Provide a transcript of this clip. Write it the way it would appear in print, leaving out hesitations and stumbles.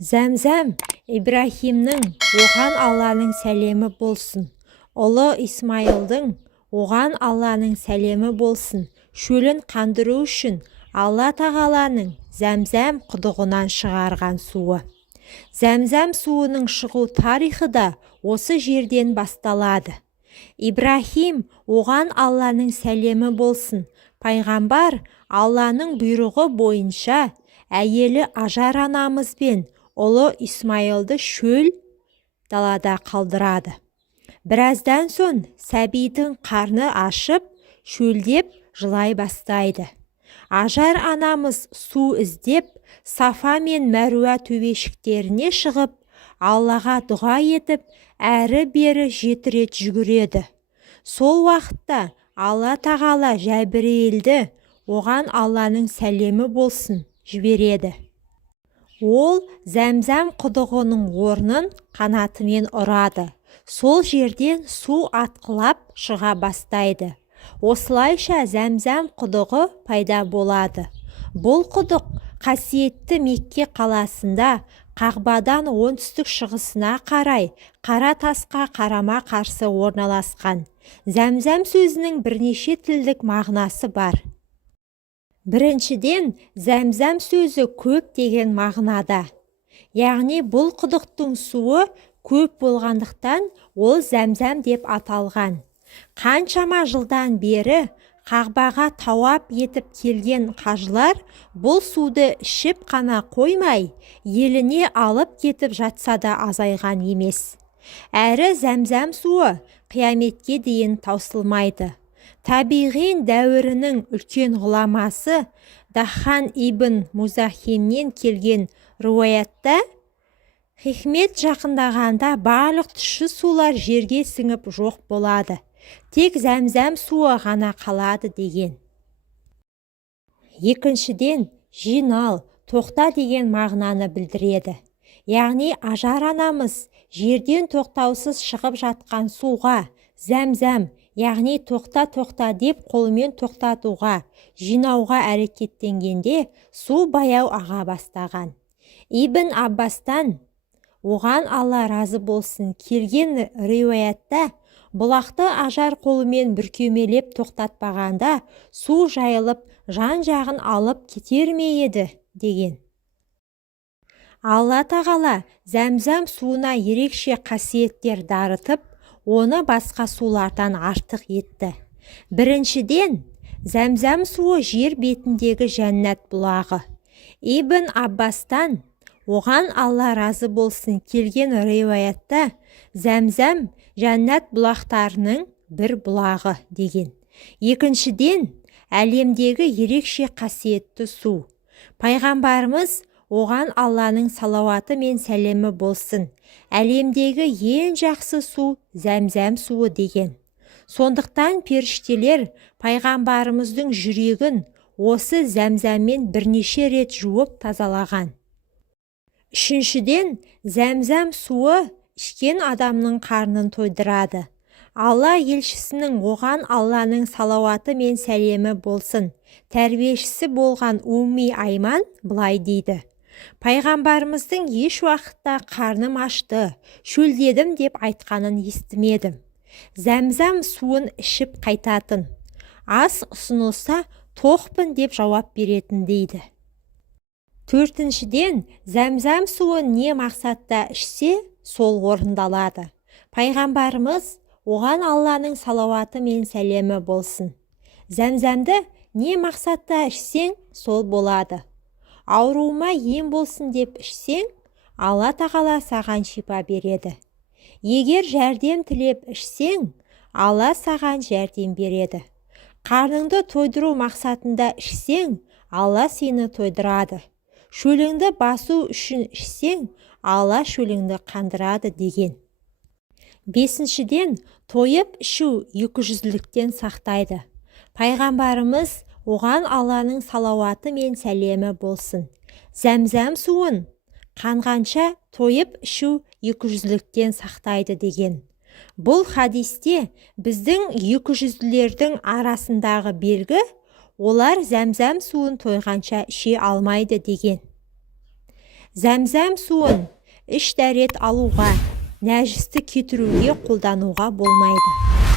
Зәмзәм Ибрахимнің оған Алланың сәлемі болсын. Ұлы Исмайылдың оған Алланың сәлемі болсын. Шөлін қандыру үшін Алла тағаланың Зәмзәм құдығынан шығарған суы. Зәмзәм суының шығу тарихы да осы жерден басталады. Ибрахим оған Алланың сәлемі болсын. Пайғамбар Алланың бұйрығы бойынша әйелі Ажар анамызбен ұлы Исмайылды шөл далада қалдырады. Біраздан соң сәбидің қарны ашып, шөлдеп жылай бастайды. Ажар анамыз су іздеп, Сафа мен Мәруа төбешіктеріне шығып, Аллаға дұға етіп, әрі-бері 7 рет жүгіреді. Сол уақытта Алла тағала Жәбірейілді оған Алланың сәлемі болсын жібереді. Ол Зәмзәм құдығының орнын қанатымен ұрады. Сол жерден су атқылап шыға бастайды. Осылайша Зәмзәм құдығы пайда болады. Бұл құдық қасиетті Мекке қаласында Қағбадан оңтүстік шығысына қарай қара тасқа қарама қарсы орналасқан. Зәмзәм сөзінің бірнеше тілдік мағынасы бар. Біріншіден, Зәмзәм сөзі көп деген мағынада. Яғни бұл құдықтың суы көп болғандықтан ол Зәмзәм деп аталған. Қаншама жылдан бері Қағбаға тауап етіп келген қажылар бұл суды ішіп қана қоймай, еліне алып кетіп жатса да азайған емес. Әрі Зәмзәм суы қияметке дейін таусылмайды. Табиғин дәуірінің үлкен ғұламасы Даххан ибн Музахимнен келген руаятта хикмет жақындағанда барлық тұщы сулар жерге сіңіп жоқ болады. Тек Зәмзәм суы ғана қалады деген. Екіншіден, жинал, тоқта деген мағынаны білдіреді. Яғни Ажар анамыз жерден тоқтаусыз шығып жатқан суға Зәмзәм, яғни тоқта деп қолымен тоқтатуға, жинауға әрекеттенгенде су баяу аға бастаған. Ибн Аббастан оған Алла разы болсын келген риуаятта бұлақты Ажар қолымен бүркемелеп тоқтатпағанда су жайылып жан-жағын алып кетер ме еді деген. Алла тағала Зәмзәм суына ерекше қасиеттер дарытып, оны басқа сулардан артық етті. Біріншіден, Зәмзәм суы жер бетіндегі жәннат бұлағы. Ибн Аббастан оған Алла разы болсын келген риуаятта Зәмзәм жәннат бұлақтарының бір бұлағы деген. Екіншіден, әлемдегі ерекше қасиетті су. Пайғамбарымыз оған Алланың салауаты мен сәлемі болсын. Әлемдегі ең жақсы су Зәмзәм суы деген. Сондықтан періштелер пайғамбарымыздың жүрегін осы Зәмзәммен бірнеше рет жуып тазалаған. Үшіншіден, Зәмзәм суы ішкен адамның қарнын тойдырады. Алла елшісінің оған Алланың салауаты мен сәлемі болсын тәрбиешісі болған Умми Айман былай дейді. Пайғамбарымыздың еш уақытта қарным ашты, шөлдедім деп айтқанын естімедім. Зәмзәм суын ішіп қайтатын. Ас ұсынылса тоқпын деп жауап беретін дейді. Төртіншіден, Зәмзәм суы не мақсатта ішсе, сол орындалады. Пайғамбарымыз оған Алланың салауаты мен сәлемі болсын. Зәмзәмді не мақсатта ішсең, сол болады. Ауруыма ем болсын деп ішсең, Алла тағала саған шипа береді. Егер жәрдем тілеп ішсең, Алла саған жәрдем береді. Қарныңды тойдыру мақсатында ішсең, Алла сені тойдырады. Шөліңді басу үшін ішсең, Алла шөліңді қандырады деген. Бесіншіден, тойып ішу 200-ліктен сақтайды. Пайғамбарымыз оған Алланың салауаты мен сәлемі болсын. Зәмзәм суын қанғанша тойып ішу 200-ліктен сақтайды деген. Бұл хадисте біздің 200-лердің арасындағы белгі, олар Зәмзәм суын тойғанша іше алмайды деген. зәмзәм суын іш дәрет алуға, нәжісті кетіруге қолдануға болмайды.